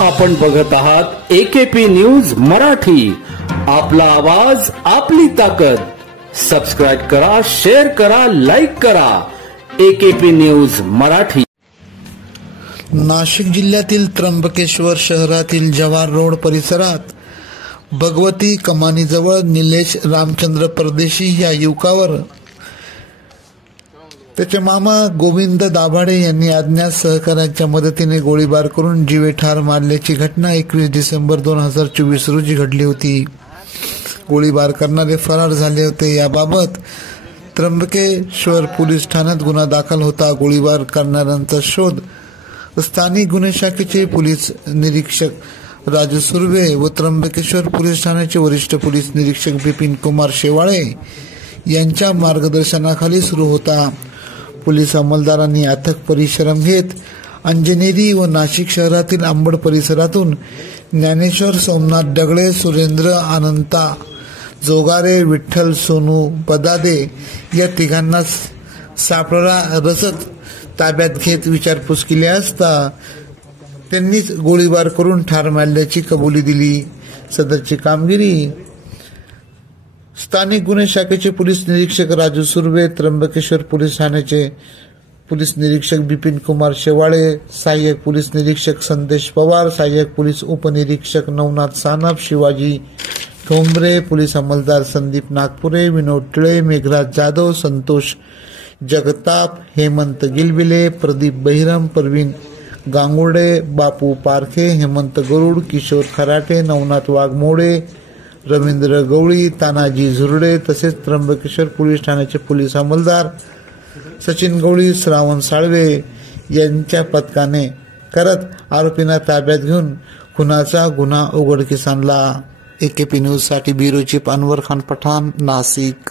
आपण बघत आहात एकेपी न्यूज मराठी। आपला आवाज आपली ताकद। सबस्क्राइब करा, शेअर करा, लाईक करा। AKP news Marathi. नाशिक जिल्ह्यातील त्र्यंबकेश्वर शहरातील जवाहर रोड परिसरात भगवती कमानीजवळ निलेश रामचंद्र परदेशी या युवकावर त्याचे मामा गोविंद दाभाडे यांनी अज्ञात सहकाऱ्यांच्या मदतीने गोळीबार करून जीवे ठार मारल्याची घटना 21 डिसेंबर 2024 रोजी घडली होती। गोळीबार करणारे फरार झाले होते। याबाबत त्र्यंबकेश्वर पोलीस ठाण्यात गुन्हा दाखल होता। गोळीबार करणाऱ्यांचा शोध स्थानिक गुन्हे शाखेचे पोलीस निरीक्षक राजू सुर्वे व त्र्यंबकेश्वर पोलीस ठाण्याचे वरिष्ठ पोलीस निरीक्षक बिपिन कुमार शेवाळे यांच्या मार्गदर्शनाखाली सुरू होता। पोलीस अंमलदारांनी अथक परिश्रम घेत अंजनेरी व नाशिक शहरातील अंबड परिसरातून ज्ञानेश्वर सोमनाथ डगळे, सुरेंद्र अनंता जोगारे, विठ्ठल सोनू बदादे या तिघांना सापळा रचत ताब्यात घेत विचारपूस केली असता त्यांनीच गोळीबार करून ठार मारल्याची कबुली दिली। सदरची कामगिरी स्थानिक गुन्हे शाखेचे पोलीस निरीक्षक राजू सुर्वे, त्र्यंबकेश्वर पोलीस ठाण्याचे पोलीस निरीक्षक बिपिन कुमार शेवाळे, सहाय्यक पोलीस निरीक्षक संदेश पवार, सहाय्यक पोलीस उपनिरीक्षक नवनाथ सानप, शिवाजी ठोंबरे, पोलीस अंमलदार संदीप नागपुरे, विनोद टिळे, मेघराज जाधव, संतोष जगताप, हेमंत गिलबिले, प्रदीप बहिरम, प्रवीण गांगुर्डे, बापू पारखे, हेमंत गरुड, किशोर खराटे, नवनाथ वाघमोडे, रवींद्र गवळी, तानाजी झुरडे तसेच त्र्यंबकेश्वर पोलीस ठाण्याचे पोलीस अंमलदार सचिन गवळी, श्रावण साळवे यांच्या पथकाने करत आरोपींना ताब्यात घेऊन खुनाचा गुन्हा उघडकीस आणला। एकेपी न्यूज साठी ब्युरो चीफ अनवर खान पठाण, नाशिक।